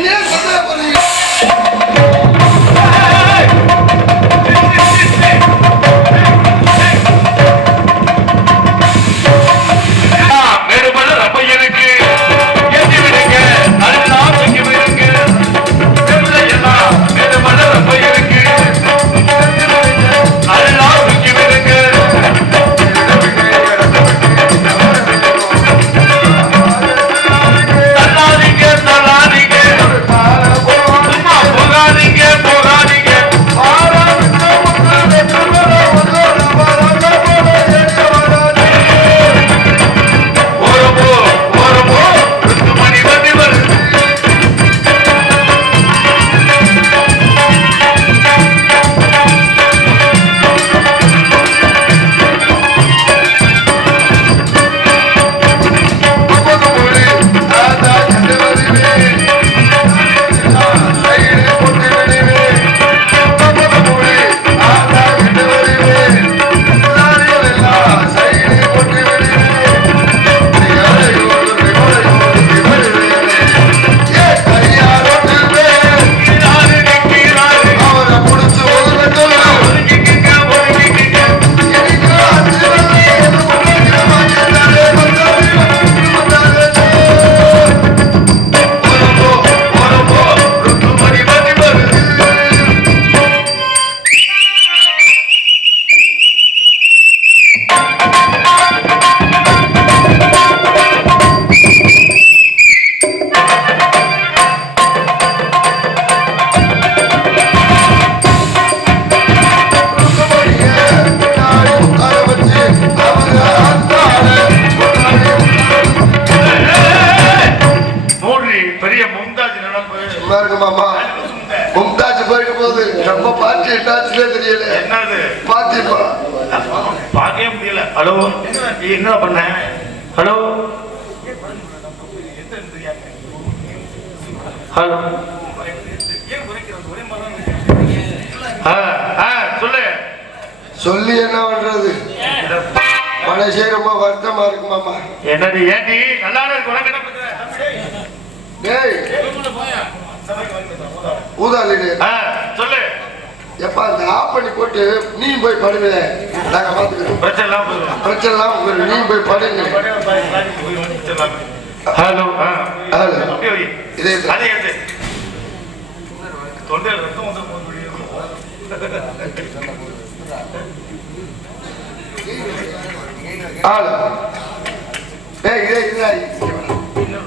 என்னையே சொல்ல என்ன பண்ண? ஹலோ ஹலோ சொல்லு. சொல்லி என்ன பண்றது? மனசே ரொம்ப வருத்தமா இருக்கு மாமா என்னடி ஏண்டி? நல்லா இருக்கு? டேய் ஊதாலி டேய். ஆ, சொல்லு எப்பா அந்த ஆஃப் பண்ணி போட்டு நீ போய் படுங்க. நாங்க பாத்துக்கிறோம் பிரச்சனை எல்லாம் உங்களுக்கு நீ போய் படுங்க. ஹலோ ஆ. ஹலோ. இதே. தொண்டையில ரத்தம் வந்து போக முடியும். ஆளு டேய் இதே இதே. என்ன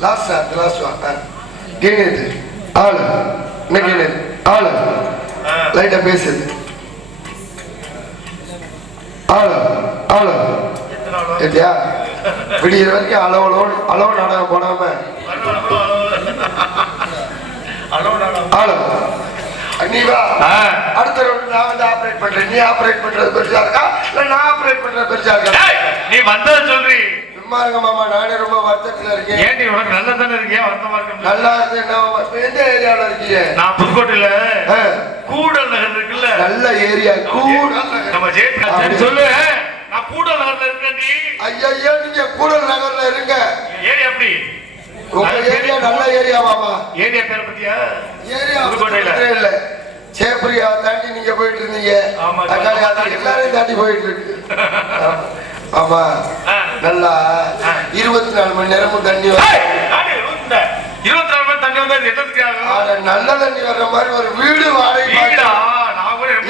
லாஸ்ட் லாஸ்ட் வா கேனது ஆளு என்ன? கேனது ஆளு. ஆ. லைட்டா பேசுது ஆளு ஆளு. எத்தனை ஆளோ? கேட்டியா விடிகிற வரைக்கும் அளவு அளவு நாடகம் போடாம. அளவு, அளவு, அளவு, அளவு. ஆளு. நீ வா. அடுத்த ரவுண்ட் நான் வந்து ஆபரேட் பண்றேன். நீ ஆபரேட் பண்றது பெருசா இருக்கா? இல்ல நான் ஆபரேட் பண்றது பெருசா இருக்கா? நீ வந்தத சொல்றி. சும்மா இருங்க மாமா நானே ரொம்ப வருத்தத்துல இருக்கேன். ஏண்டி உனக்கு நல்லா தானே இருக்கியா வருத்தமா இருக்க? நல்லா இருக்கு எந்த இருக்கீங்க? நான் புதுக்கோட்டையில கூடல் நகர் இருக்குல்ல. நல்ல ஏரியா கூட நம்ம சரி சொல்லு. நான் கூடல் நகர்ல இருக்கேன்டி ஐயா நீங்க கூடல் நகர்ல இருங்க. ஏரியா எப்படி? உங்க ஏரியா நல்ல ஏரியா மாமா. ஏரியா பேரை பத்தியா? ஏரியா புதுக்கோட்டையில. இல்ல. சேப்பரியா தாண்டி நீங்க போயிட்டு இருந்தீங்க. ஆத்தி எல்லாரையும் தாண்டி போயிட்டு இருக்கு. ஆமா. நல்லா இருபத்தி நாலு மணி நேரமும் தண்ணி இருபத்தி நாலு மணி தண்ணி வந்தா ஆனா நல்ல தண்ணி வர்ற மாதிரி ஒரு வீடு வாடகை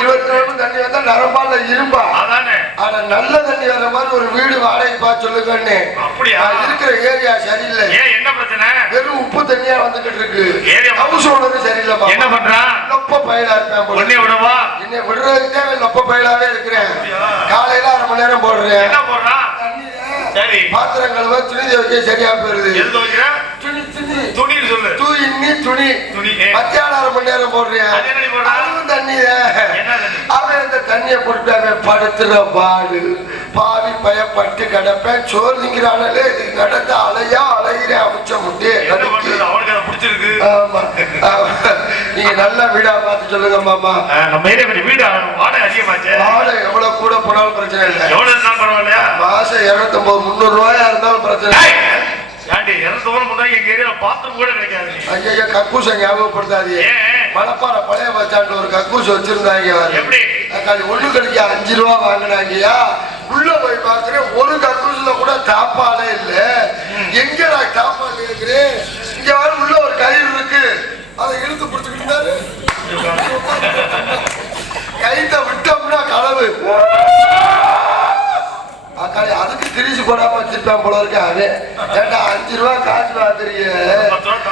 இருபத்தி நாலு மணி தண்ணி வந்தா நரம்பால இரும்பா. அதானே. ஆனா நல்ல தண்ணி வர்ற மாதிரி ஒரு வீடு வாடகை பார்த்து சொல்லுங்கன்னு. அப்படியா? இருக்கிற ஏரியா சரியில்லை. என்ன பிரச்சனை? வெறும் உப்பு தண்ணியா வந்துகிட்டு இருக்கு. ஹவுஸ் ஓனரும் சரியில்லைப்பா என்ன பண்றான் லொப்ப பயலா இருப்பேன். உடனே விடவா? என்னை விடுறதுக்கு லொப்ப பயலாவே இருக்கிறேன்? காலையில அரை மணி நேரம் போடுறேன். என்ன போடுறான் சரி. பாத்திரம் கழுவ துணி துவைக்க சரியா போயிருது. எது துவைக்கிற? துணி துணி. துணின்னு சொல்லு. துணி. துணி ஏ. மத்தியானம் அரை மணி நேரம் போடுறேன் அது என்னடி போடுறா? அதுவும் தண்ணி? அவன் இந்த தண்ணியை போட்டு அவன் படுத்துற பாடு. பாவி பயப்பட்டு கிடப்பேன். சோறு திங்கிறானே இது நடந்த அலையா அலைகிறேன் அமிச்ச பண்றது? அவனுக்கு பிடிச்சிருக்கு. ஆமா. நீங்க நல்ல வீடா பார்த்து சொல்லுங்க மாமா. நம்ம ஏரியா கொஞ்சம் வீடு? வாடகை அதிகமாச்சு. வாடகை எவ்வளவு கூட போனாலும் பிரச்சனை இல்லை. எவ்வளவு இருந்தாலும் பரவாயில்லையா? மாசம் இருநூத்தொன்பது முந்நூறு ரூபாயா இருந்தாலும் பிரச்சனை ஏண்டி இருநூத்தி தோண முன்னாடி எங்க ஏரியால பாத்ரூம் கூட கிடைக்காது ஐயா கக்கூசை ஞாபகப்படுத்தாதீங்க ஏன்? மணப்பாறை பழைய ஸ்டாண்ட்ல ஒரு கக்கூஸ் வச்சிருந்தாங்க. எப்படி? தக்காளி ஒண்ணு கடிக்க அஞ்சு ரூபா வாங்கினாங்கயா உள்ள போய் பாக்குறேன் ஒரு கக்கூஸ்ல கூட தாப்பாலே இல்ல. எங்க நான் தாப்பால் கேக்குறேன் இங்க வர உள்ள ஒரு கயிறு இருக்கு. அதை இழுத்து இருந்தாரு கைத்த விட்டோம்னா களவு அக்காளி அதுக்கு திரிச்சு போடாம வச்சிருப்பான் போல இருக்கு அவன் ஏண்டா அஞ்சு ரூபா காசு வாங்குறீங்க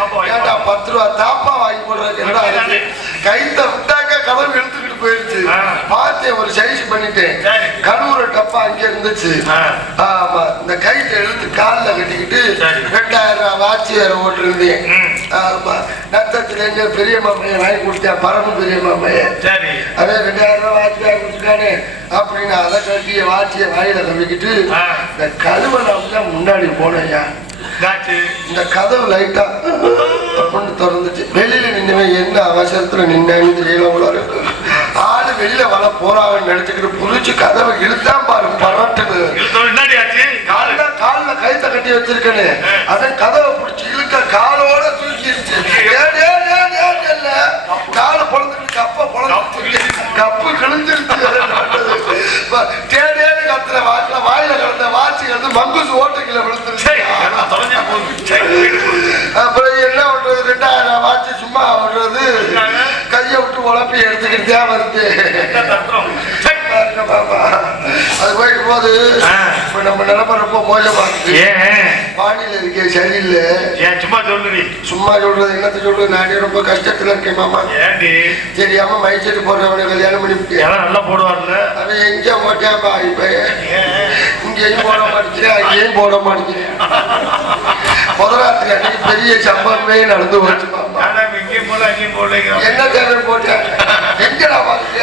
ரூபா ஏண்டா பத்து ரூபா தாப்பா வாங்கி போடுறதுக்கு என்னடா இருக்கு கைத்த விட்டாக்க கதவு இழுத்துக்கிட்டு போயிருச்சு ஆ. பார்த்தேன் ஒரு சைஸ் பண்ணிட்டேன். கழுவுற டப்பா அங்க இருந்துச்சு. ஆமா இந்த கைத்தை இழுத்து கால்ல கட்டிக்கிட்டு. ரெண்டாயிரம் ரூபாய் வாட்சி வேற ஓட்டிருந்தேன் ம். பெரிய மாமையை வாங்கி கொடுத்தேன். பரம பெரிய மாமையை சரி. அவன் ரெண்டாயிரம் ரூபாய் வாட்சி வாங்கி கொடுத்துட்டானே அப்படின்னு அதை கட்டிய வாட்சியை வாயில ஆ. இந்த கழுவை நான் தான் முன்னாடி தாச்சு இந்த கதவு லைட்டா அப்படின்னு திறந்துச்சு. வெளியில நின்னவன் என்ன அவசரத்துல நின்னு தெரியல இருக்கு ஆளு வெளியில வர போறாங்கன்னு நினைச்சுக்கிட்டு புரிச்சு கதவை இழுத்தான் பாரு காலு. கால்ல கால்ல கைத்த கட்டி வச்சிருக்கேனே. அதான் கதவை பிடிச்சி இழுக்க காலோட தூக்கிடுச்சு ஏன், ஏன், ஏன், ஏன் இல்ல காலை பொழந்துட்டு கப்ப பொழந்து கப்பு கிழிஞ்சிருச்சு தேடேன்னு கத்துற வாக்குல வாயில கிடந்த வாட்சி கிடந்து மங்குசு ஓட்டுக்கில விழுந்துருச்சு. அப்புறம் என்ன பண்றது? ரெண்டாயிரம் வாட்சி சும்மா விடுறது. கையை விட்டு உழப்பி எடுத்துக்கிட்டே வருது அது போது. இப்ப நம்ம நிலைமை ரொம்ப மோசமா இருக்கு வானிலை இருக்கே சரியில்லை. சும்மா சொல்லுடி. சும்மா சொல்றது என்னத்த சொல்றது? நானே ரொம்ப கஷ்டத்துல இருக்கேன் மாமா. தெரியாம மைச்செட்டு போடுறவனை கல்யாணம் எல்லாம் நல்லா போடுவார்ல அவன் எங்க போட்டேன்பா இப்ப இங்கேயும் போட மாட்டேங்கிறேன் அங்கேயும் போட மாட்டேங்கிறேன் அன்னைக்கு பெரிய சம்பவமே நடந்து போச்சு என்ன தேவை போட்டேன்? எங்கடா பாருங்க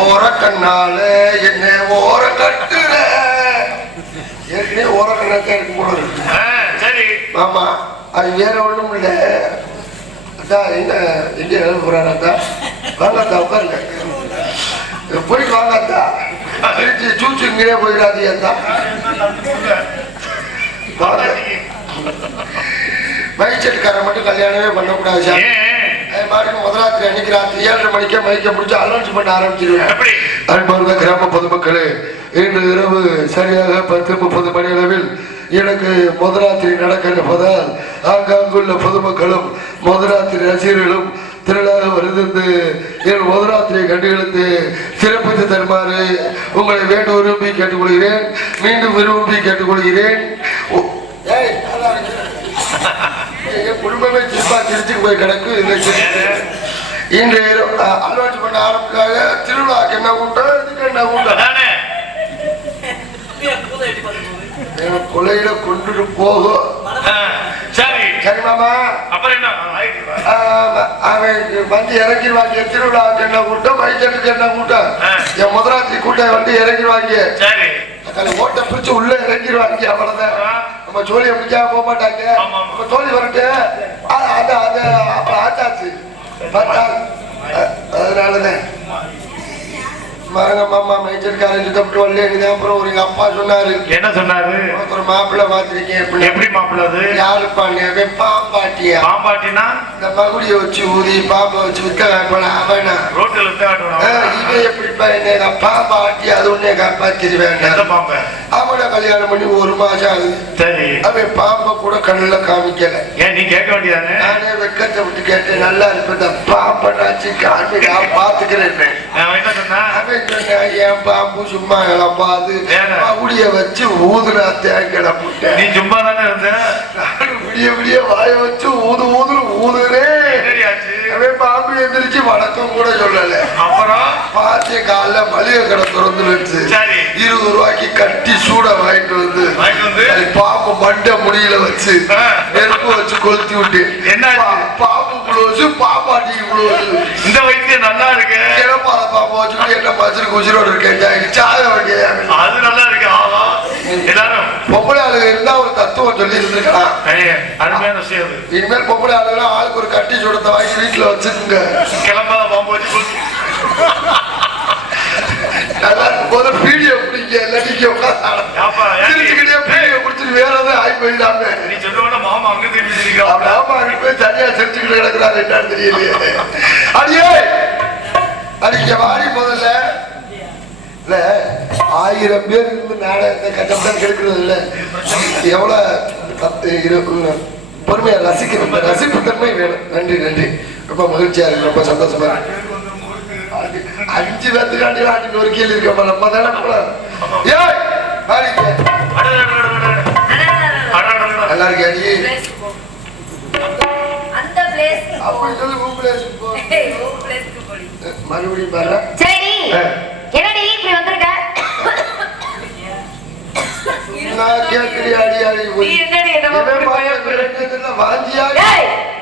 ஓர கண்ணால என்ன ஓர கட்டுற ஏற்கனவே ஓர கண்ணாத்தான் இருக்கு. போல சரி. ஆமா அது வேற ஒண்ணும் இல்ல. அதான் என்ன எங்க எழுத போறாரு வாங்கத்தா உட்காருங்க. போய் வாங்கத்தா திருச்சி சூச்சு இங்கே போயிடாதீங்க அதான் வாங்க. மைச்செட்டுக்காரன் மட்டும் கல்யாணமே பண்ணக்கூடாது சார் பாட்டுக்கு முதலாத்திரி அன்னைக்கு ராத்திரி ஏழரை மணிக்கே மைக்க பிடிச்சி அலௌன்ஸ் பண்ண ஆரம்பிச்சிருவேன் அன்பார்ந்த கிராம பொதுமக்களே இன்று இரவு சரியாக பத்து முப்பது மணி அளவில் எனக்கு முதலாத்திரி நடக்க இருப்பதால் ஆங்காங்குள்ள பொதுமக்களும் முதலாத்திரி ரசிகர்களும் திரளாக வருகிறது என் முதலாத்திரியை கண்டுகளித்து சிறப்பித்து தருமாறு உங்களை வேண்டும் விரும்பி கேட்டுக்கொள்கிறேன். மீண்டும் விரும்பி கேட்டுக்கொள்கிறேன். ஓ, ஏய், குடும்பமே சிரிப்பா சிரிச்சுக்கு போய் கிடக்கு இந்த. இன்று அலோன்ஸ் பண்ண ஆரம்பிக்காக திருவிழாக்கு என்ன கூட்டம் இதுக்கு என்ன கூட்டம்? கொலையில கொண்டுட்டு போகும் சரி. சரி மாமா. அப்புறம் என்ன? அவன் வந்து இறங்கிடுவாங்க திருவிழாவுக்கு என்ன கூட்டம் மைச்சலுக்கு என்ன கூட்டம். என் முதலாத்திரி கூட்டம் வந்து இறங்கிடுவாங்க சரி. அதுல ஓட்ட பிடிச்சு உள்ள இறங்கிடுவாங்க. அவ்வளவுதான். நம்ம ஜோலியை முடிக்காம போக மாட்டாங்க. நம்ம ஜோலி வரட்டு. அது அது அது அப்ப ஆச்சாச்சு அதனாலதான். மரங்க மாமா மைச்சல்காரன் சுத்தப்பட்டு வரல அப்புறம் ஒரு அப்பா சொன்னாரு. என்ன சொன்னாரு? ஒரு மாப்பிள்ளை அப்படின்னு. எப்படி மாப்பிள்ள அது? யாருப்பாங்க பாம்பாட்டியா? பாம்பாட்டினா? இந்த மகுடியை வச்சு ஊதி பாம்பை வச்சு விற்க வேண்டாம் அவனா? ரோட்ல காட்டுவான்? இவன் எப்படிப்பா என்ன பாம்பாட்டி அது எந்த வேண்டாம் பாம்பை? அவனை கல்யாணம் பண்ணி ஒரு மாசம் ஆகுது. சரி. அவன் பாம்பை கூட கண்ணுல காமிக்கல. ஏன் நீ கேட்க வேண்டியதானே? நானே வெக்கத்தை விட்டு கேட்டேன் நல்லா இருப்ப இந்த பாம்பனாச்சு காமி நான் அவன் என்ன சொன்னா அவன் என் பாம்பு சும்மா கிளப்பாது? மகுடிய வச்சு ஊதுனா தேன் கிளப்பிட்டேன் நீ சும்மா தானே இருந்த விடிய விடிய வாய வச்சு ஊது ஊதுன்னு ஊதுறேன் பாம்பு எந்திரிச்சு வணக்கம் கூட சொல்லல. அப்புறம்? பாத்திய காலைல மளிகை கடை திறந்து வச்சு. இருபது ரூபாய்க்கு கட்டி சூட வாங்கிட்டு வந்து பாம்பு மண்டை முடியில வச்சு. நெருப்பு வச்சு கொளுத்தி விட்டு. என்னாச்சு? வச்சு பாப்பாட்டி இவ்வளவு இந்த வைத்தியம் நல்லா இருக்கு. இறப்பாத பாப்பா வச்சு என்ன பச்சிருக்கு உச்சிரோடு இருக்கேன் சாக வைக்க அது நல்லா இருக்கு ஆமா. எல்லாரும். பொம்பளை ஆளுக இருந்தா ஒரு தத்துவம் சொல்லி இருந்திருக்கலாம். அருமையான சேவை இனிமேல் பொம்பளை ஆளுகளை ஆளுக்கு ஒரு கட்டி சுடத்தை வாங்கி வீட்டுல வச்சுக்கோங்க. கிளம்பாத பாம்பு வச்சு நல்லா போது பீடியை பிடிக்க இல்லாட்டி உட்காந்து வேற ஏதாவது ஆகி போயிடாம நீ சொல்லுவாங்க மாமா அங்க செஞ்சுக்கிறான் ஆமா இப்ப சரியா செஞ்சுக்கிட்டு கிடக்குறாரு என்னன்னு அடியே! அடிக்க வாடி முதல்ல. இல்ல ஆயிரம் பேர் இருந்து நாடகத்தை கட்டம் கெடுக்கிறது இல்ல. எவ்வளவு பொறுமையா ரசிக்கணும். ரசிப்பு தன்மை வேணும். நன்றி நன்றி. ரொம்ப மகிழ்ச்சியா இருக்கு. ரொம்ப சந்தோஷமா இருக்கு. அஞ்சு பேத்துக்காண்டி நாட்டுக்கு ஒரு கேள்வி இருக்கப்பா நம்ம தானே போல. ஏய் நல்லா இருக்கே மறுபடியும் பாரு சரி.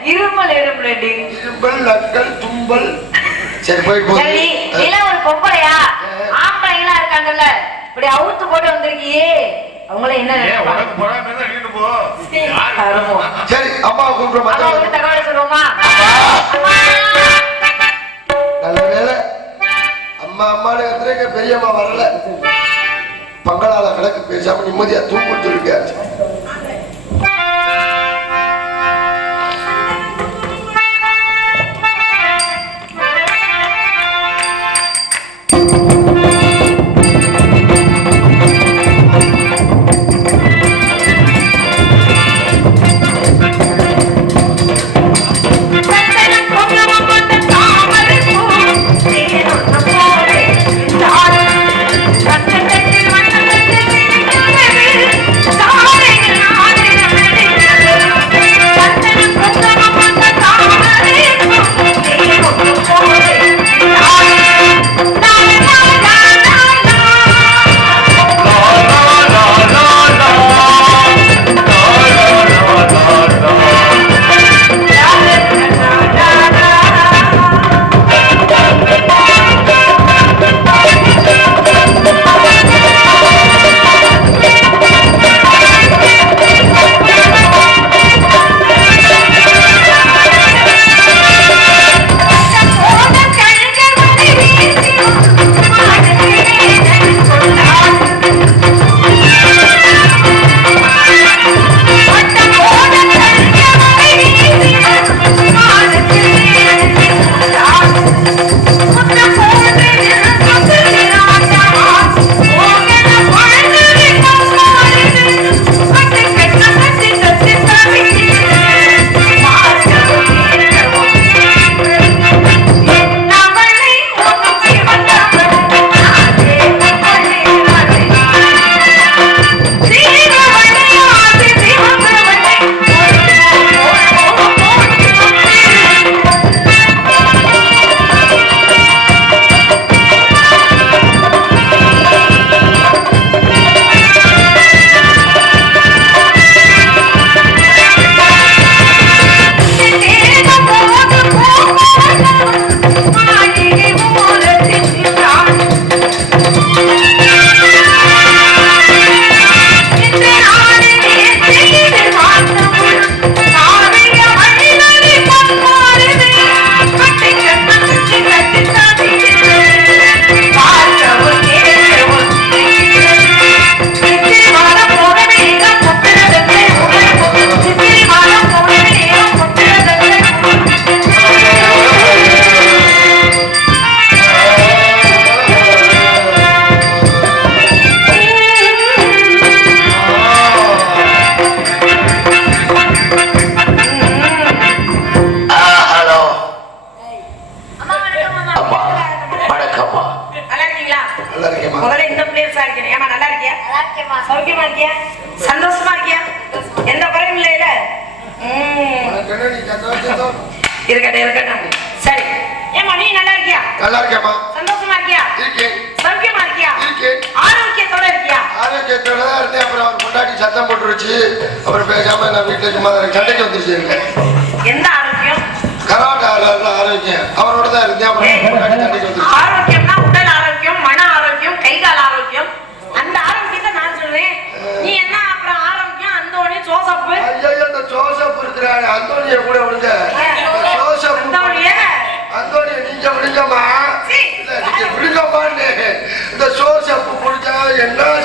இருமல் இருமலடி இருமல் நக்கல் தும்பல். இல்ல ஒரு பொம்பளையா? ஆம்பளைங்களா இருக்காங்கல்ல. இப்படி அவுத்து போட்டு வந்திருக்கியே. அவங்கள என்ன சரி. அம்மா கூப்பிடுறோம் ஒரு தகவல் சொல்லுவோமா? நல்ல வேலை அம்மா அம்மானு எத்தனை பெரியம்மா வரல. பங்களால விளக்கு பேசாம நிம்மதியா தூங்கிட்டு இருக்க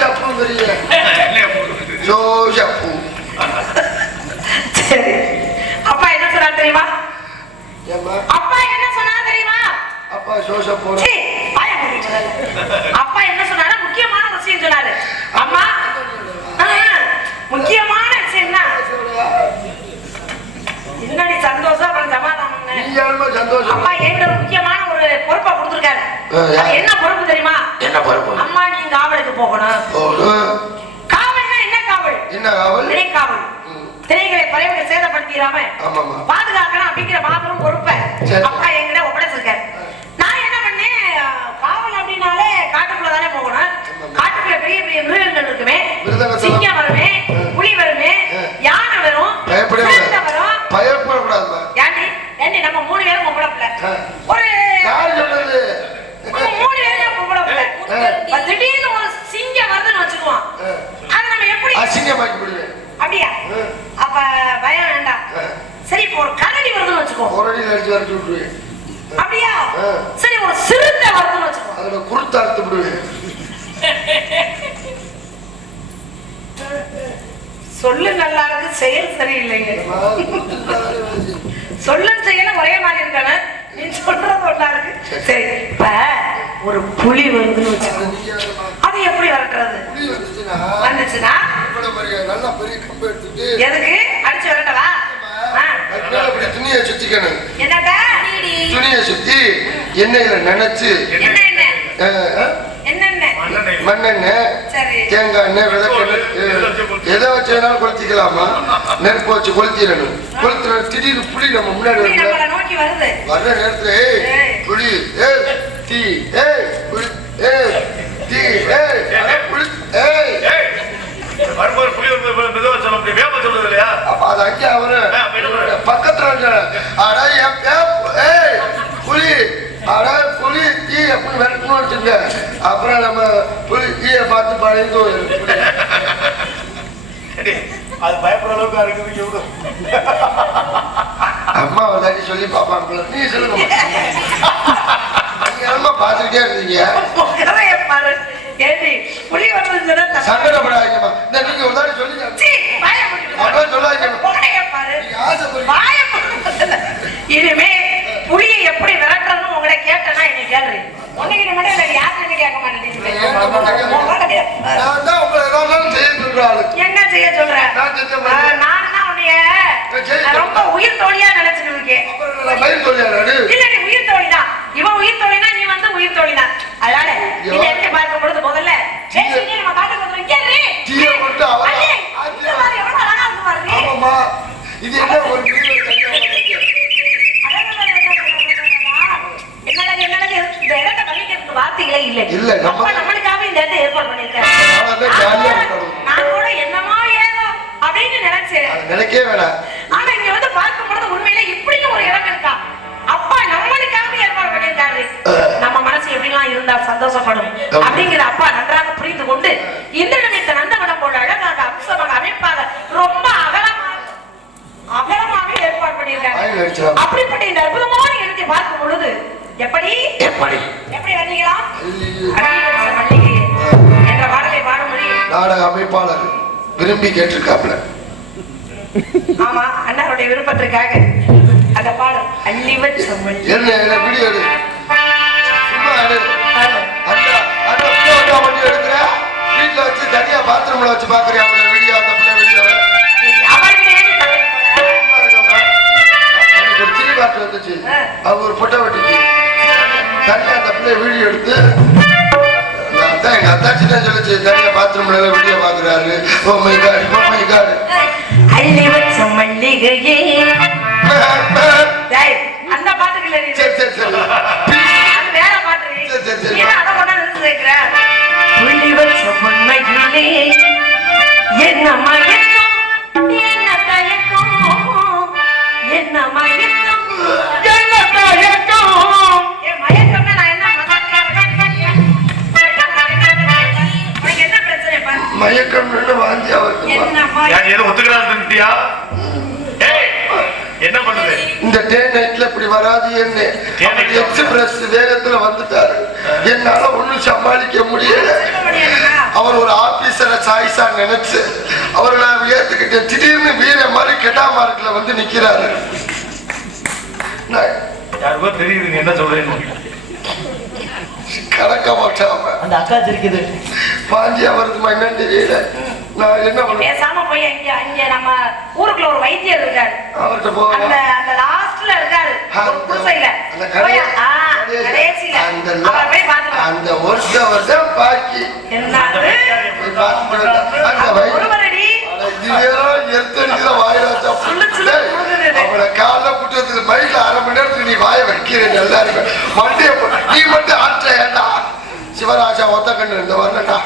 சப்புங்கிறீங்க அப்பா என்ன சொன்னார் தெரியுமா? அப்பா என்ன சொன்னார் தெரியுமா? அப்பா ஜோ சப்பு அப்பா என்ன சொன்னாரு? முக்கியமான விஷயம் சொன்னாரு. அம்மா முக்கியமான விஷயம் என்ன? என்னடி சந்தோஷம்? சந்தோஷம்? அப்பா என்கிட்ட முக்கியமான ஒரு பொறுப்பை கொடுத்துருக்காரு. என்ன பொறுப்பு தெரியுமா? என்ன பருப்பு அம்மா நீ காவலுக்கு போகணும். காவல்னா என்ன காவல்? என்ன காவல்? திரை காவல். திரைகளை பறவைகளை சேதப்படுத்திடாம பாதுகாக்கணும் அப்படிங்கிற மாபெரும் பொறுப்பை. அப்பா என்கிட்ட ஒப்படைச்சிருக்காரு. நான் என்ன பண்ணேன்? காவல் அப்படின்னாலே காட்டுக்குள்ள தானே போகணும். காட்டுக்குள்ள பெரிய பெரிய மிருகங்கள் இருக்குமே. சிங்கம் வருமே புலி வருமே யானை வரும் பயப்படக்கூடாதுமா ஏண்டி? ஏண்டி நம்ம மூணு பேரும் ஆ. ஒரு யார் நம்ம மூணு. இப்ப திடீர்னு ஒரு சிங்கம் வருதுன்னு வச்சுக்குவோம். அது நம்ம எப்படி அசிங்கமாக்கி விடுவேன் அப்படியா. அப்ப பயம் வேண்டாம். சரி இப்போ ஒரு கரடி வருதுன்னு வச்சுக்கோ. ஒரு அடி அடிச்சு வரச்சு விட்டுருவேன். அப்படியா. சரி ஒரு சிறுத்தை வருதுன்னு வச்சுக்கோ. அதுல குருத்து அறுத்து விடுவேன். சொல்லு நல்லா இருக்கு. செயல் சரியில்லைங்க. சொல்லு செயலும் ஒரே மாதிரி இருக்கானே. சொல்றது ஒண்ணா இருக்கு. சரி இப்ப ஒரு புலி வருதுன்னு வச்சுக்கோ அது எப்படி விரட்டுறது வந்துச்சுன்னா நல்லா பெரிய கம்பு எடுத்துட்டு எதுக்கு? அடிச்சு விரட்டவா? துணியை சுத்திக்கணும். என்னடா துணியை சுத்தி எண்ணெயில நினைச்சு என்ன என்ன மண்ணெண்ணெய். தேங்காய் எண்ணெய் விளக்கெண்ணெய் எதை வச்சு வேணாலும் கொளுத்திக்கலாமா? நெருப்பு வச்சு கொளுத்திடணும். கொளுத்துற திடீர்னு புலி நம்ம முன்னாடி புலி வரும்ல. நம்மளை நோக்கி வருது. வர்ற நேரத்துல ஏய் ஏய். புலி ஏய் தீ ஏய் புலி ஏய் தீ ஏய் வரும்போது புலி வரும்போது சொல்ல முடியும். வேகமா சொல்றது இல்லையா? அப்ப அது அங்கே அவரு? பக்கத்துல அட எப்- எப்- ஏய் புலி அட தீ அப்படின்னு விரட்டணும் வச்சுங்க அப்புறம் நம்ம தீயை பார்த்து ஏய், அது பயப்படுற அளவுக்கு இருக்குது விடு. அம்மா வந்தாடி சொல்லி பாப்பாங்க நீ சொல்லுங்க நீங்க என்னமா பார்த்துக்கிட்டே இருந்தீங்க? சங்கடப்படாதீங்கம்மா இந்த நீங்க ஒரு தாடி சொல்லி. அதான் சொல்லாதீங்க. ஆசைப்படுறீங்க. இனிமே புலியை எப்படி விரட்டணும்னு உங்களை கேட்டேன்னா என்னை கேள்வி உன்னைக்கிட்ட மட்டும் இல்லை யாருன்னு கேட்க மாட்டேன் என்ன செய்ய சொல்ற? நான் தான் உன்னைய ரொம்ப உயிர் தோழியா நினைச்சிட்டு இருக்கேன். நாடக அமைப்பாளர் விரும்பி கேட்டிருக்காப்ல ஆமா அண்ணாருடைய விருப்பத்திற்காக அந்த பாடல் மல்லிகை என்ன என்ன வீடியோ எடு சும்மா எடு அந்த அந்த பிள்ளை வந்து எடுக்கிற? வீட்டுல வச்சு தனியா பாத்ரூம்ல வச்சு பாக்குறியா அவளை வீடியோ அந்த பிள்ளை வீடியோ ஒரு சினி பாட்டு வந்துச்சு. அவ ஒரு பொட்டை வெட்டிச்சு. தனியா அந்த பிள்ளை வீடியோ எடுத்து அதான் எங்க அத்தாச்சி தான் சொல்லுச்சு தனியா பாத்ரூம்ல வீடியோ பாக்குறாரு oh my God oh my God அள்ளி வச்ச மல்லிகையே டேய், அந்த பாட்டுக்கு இல்ல நீ. சரி சரி சரி அது வேற பாட்டு நீ. சரி, சரி, சரி. நீ ஏன் அதை கொண்டாந்து வந்து சேர்க்கிற? புள்ளி வச்ச பொன்மையிலே என்ன மயக்கம் என்ன தயக்கம் என்ன மயக்கம் night எக்ஸ்பிரஸ் வேகத்துல வந்துட்டாரு. என்னால ஒண்ணும் சமாளிக்க முடியல. அவர் ஒரு ஆபீசரை சாய்ஸா நினைச்சு அவரை நான் ஏத்துக்கிட்டேன் திடீர்னு வீர மாதிரி கெட்டா மார்க்ல வந்து நிக்கிறாரு. யாருக்கோ தெரியுது நீ என்ன சொல்றேன்னு. கலக்க மாட்டாம அந்த அக்கா சிரிக்குது. பாஞ்சியா வருதுமா என்னன்னு தெரியல. பேசாம போய் இங்க இங்க நம்ம ஊருக்குள்ள ஒரு வைத்தியர் இருக்காரு. அந்த அந்த லாஸ்ட்ல இருக்காரு. குடிசையில. கடைசியில. அந்த அவரை போய் பாத்துக்கலாம் அந்த ஒருத்த வருஷம் பாக்கி. நீ வாயை வைக்கிறேன் நல்லா இருக்கு மண்டிய நீ மட்டும் ஆற்ற ஏண்டா? சிவராஜா ஒத்த கண்ணு இந்த வரலடா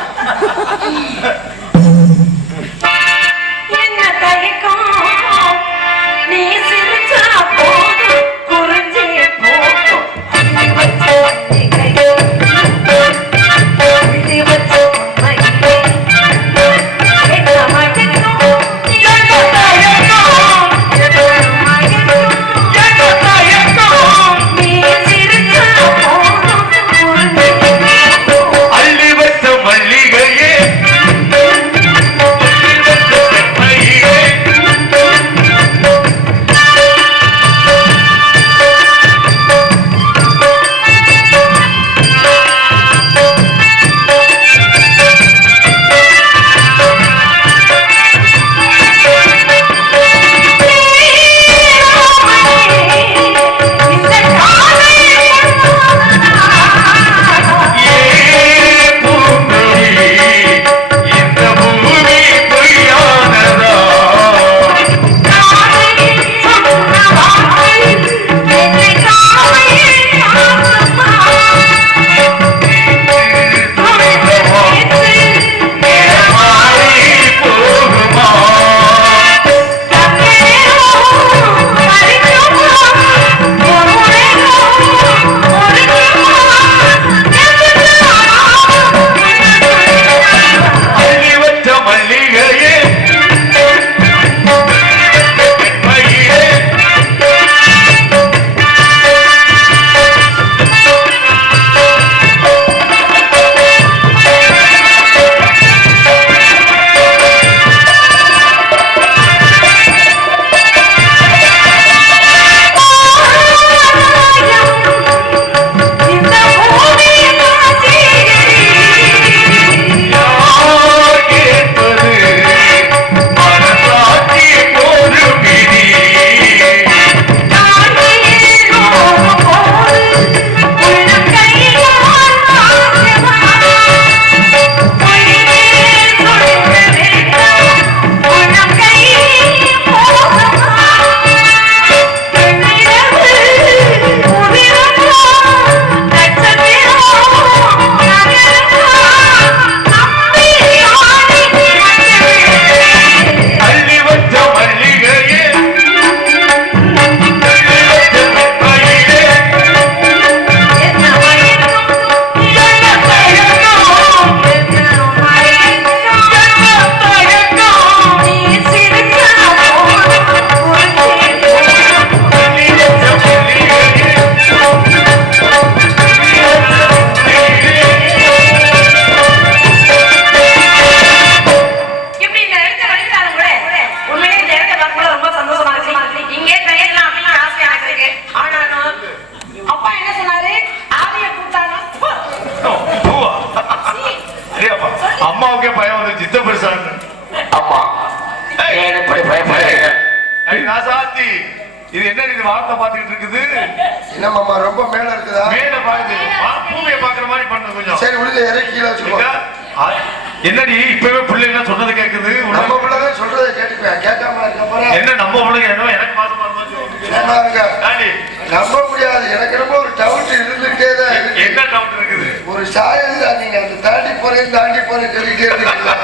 நம்ப முடியாது. எனக்கு ரொம்ப ஒரு டவுட் இருந்துட்டே தான் என்ன டவுட் இருக்குது? ஒரு சாயல் தான் நீங்க அந்த தாண்டி போறேன் தாண்டி போறேன் சொல்லிட்டே இருக்கீங்களா?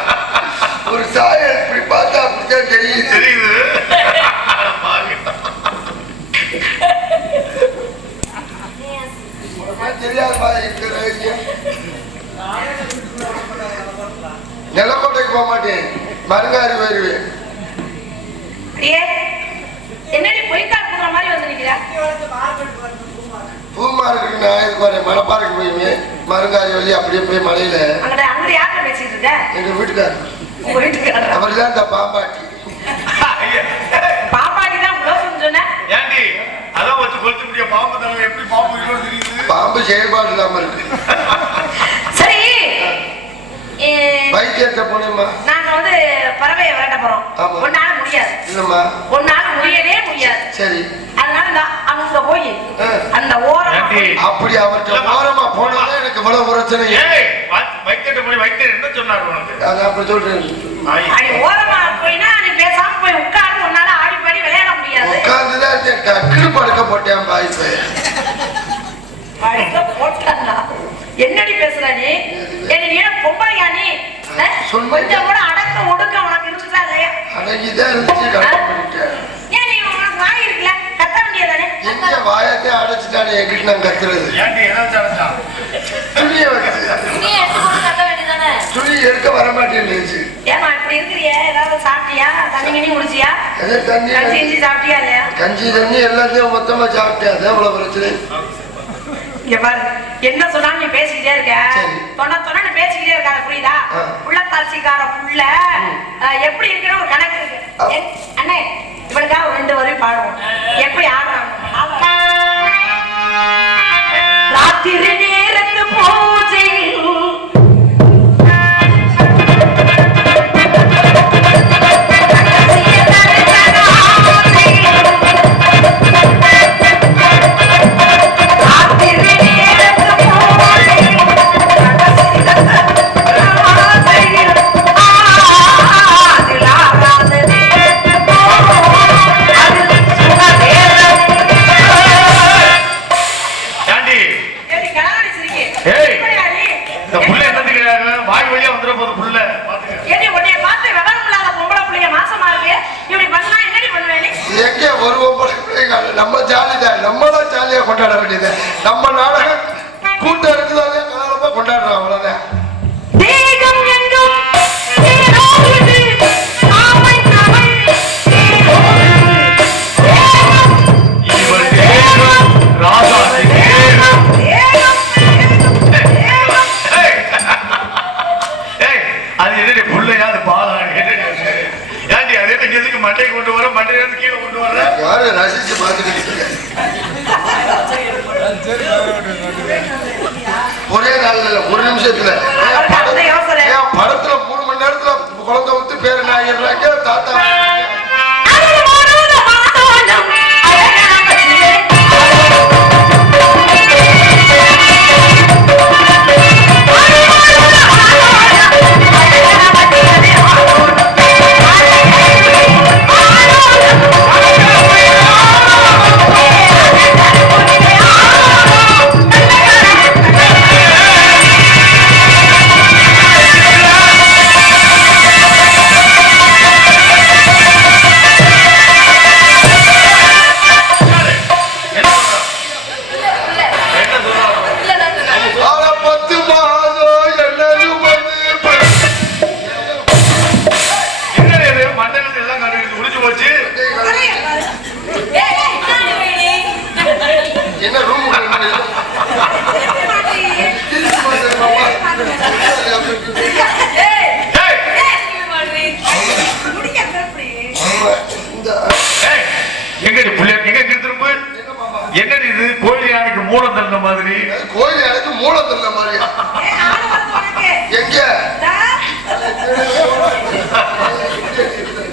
ஒரு சாயல் இப்படி பார்த்தா அப்படித்தான் தெரியுது. தெரியுது. அட பாவி. உனக்கு தெரியாத மாதிரி இருக்கிற ரகசியம். நிலக்கோட்டைக்கு போக மாட்டேன். மருங்காரி போயிருவேன். பூமாருக்கு நான் இது போய் மருங்காரி வழி அப்படியே போய் மலையில எங்க வீட்டுக்காரர். அவர் தான் இந்த பாம்பாட்டி. பாம்பு செயல்பாடு இல்லாம இருக்கு. சரி வைத்தியத்தை போனேம்மா. நாங்க வந்து பறவையை விரட்ட போறோம். ஒன்னால முடியாது. இல்லம்மா ஒன்னால முடியவே முடியாது. சரி. அங்க போய். அந்த ஓரம்? அப்படி அவர்கிட்ட ஓரமா போனதான் எனக்கு இவ்வளவு பிரச்சனை ஏய் வைத்திட்டு போய் வைத்தியர் என்ன சொன்னார் உனக்கு? அது அப்படி சொல்றேன். ஓரமா போயினா நீ பேசாம போய் உட்கார்ந்து உன்னால ஆடி பாடி விளையாட முடியாது. உட்கார்ந்துதான் இருந்தேன். டக்குனு படுக்க போட்டேன் படுக்க என்னடி பேசுற நீ? என்ன பொம்பளையா நீ. கொஞ்சம் கூட அடக்க ஒடுக்க உனக்கு இருக்குதா இல்லையா? அடங்கிதான் இருந்துச்சு ஏன் நீ உனக்கு கத்த வேண்டியதானே? எங்க வாயத்தை அடைச்சிட்டானே என்கிட்ட நான் கத்துறது. வச்சா. துணியை எடுத்து போட்டு கட்ட வேண்டியதானே? துணி எடுக்க வர மாட்டேன்னுச்சு ஏமா இப்படி இருக்கிறியே? ஏதாவது சாப்பிட்டியா? தண்ணி கிண்ணி குடிச்சியா? தண்ணி? கஞ்சி கிஞ்சி சாப்பிட்டியா இல்லையா? கஞ்சி தண்ணி எல்லாத்தையும் மொத்தமா சாப்பிட்டேன். அதான் இவ்வளவு பிரச்சனை. இங்க பாரு என்ன சொன்னாலும் நீ பேசிக்கிட்டே இருக்க. தொண்ண தொண்ண நீ பேசிக்கிட்டே இருக்காத புரியுதா? ஆ. புள்ள தாசிக்கார புள்ள எப்படி இருக்கிற ஒரு கணக்கு இருக்கு. அண்ணே இவளுக்காக ரெண்டு வரையும் பாடுவோம். எப்படி ஆடுறாங்க கொண்டாட வேண்டியது. நம்ம நாடகம் கூட்டம் இருக்குதாலே கலரமா கொண்டாடுறோம் அவ்வளவுதான்.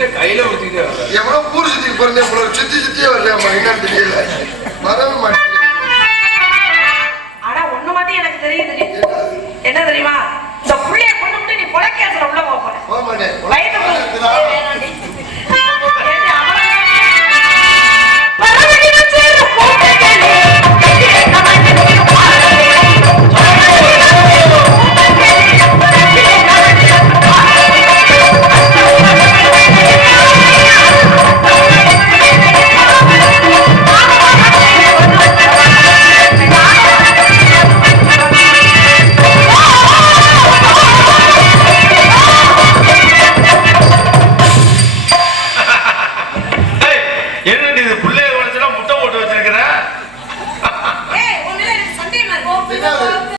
எவ்வளவு ஊர் சுத்தி பிறந்தேன் இவ்வளவு சுத்தி சுத்தியே வரலையாம்மா என்னன்னு தெரியல. வரவே மாட்டேங்குது. ஆனா ஒண்ணு மட்டும் எனக்கு தெரியுது என்ன தெரியுமா? இந்த புள்ளைய கொண்டு நீ கொலைக்கேசுல உள்ள போக போற. போக மாட்டேன். வயிற்றுக்குள்ள